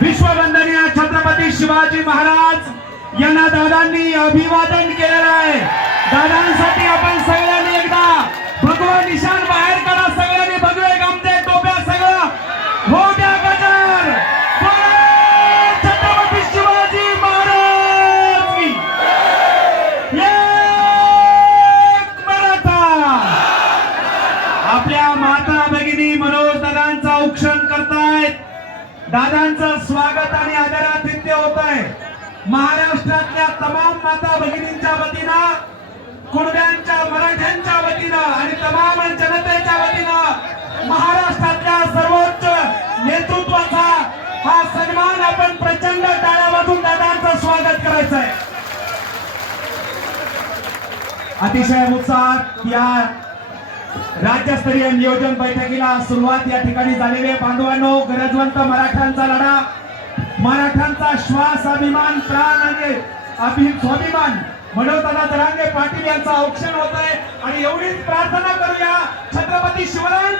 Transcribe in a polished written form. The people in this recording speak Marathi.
विश्ववंदनीय छत्रपती शिवाजी महाराज यांना दादांनी अभिवादन केलेलं आहे। दादांसाठी आपण सगळ्यांनी एकदा भगवा निशाण बाहेर काढा, सगळ्यांनी भगवे गमते टोप्या सगळं हो द्या गजर। छत्रपती शिवाजी महाराज की एक मराठा। आपल्या माता भगिनी मनोज दादांचा औक्षण करतायत, दादांचं स्वागत आणि आदरातिथ्य होत आहे। महाराष्ट्रातल्या तमाम माता भगिनींच्या वतीनं, कुणब्यांच्या मराठ्यांच्या वतीनं आणि तमाम जनतेच्या वतीनं महाराष्ट्रातल्या सर्वोच्च नेतृत्वाचा हा सन्मान आपण प्रचंड टाळ्या वाजवून दादांचं स्वागत करायचं आहे। अतिशय उत्साहात या राज्यस्तरीय नियोजन बैठकीला सुरुवात या ठिकाणी झालेली आहे। बांधवांनो, गरजवंत मराठ्यांचा लढा, मराठ्यांचा श्वास, अभिमान, प्राण आणि स्वाभिमान मनोजदादा जरांगे पाटील यांचा औक्षण होत आहे। आणि एवढीच प्रार्थना करूया, छत्रपती शिवरायांच्या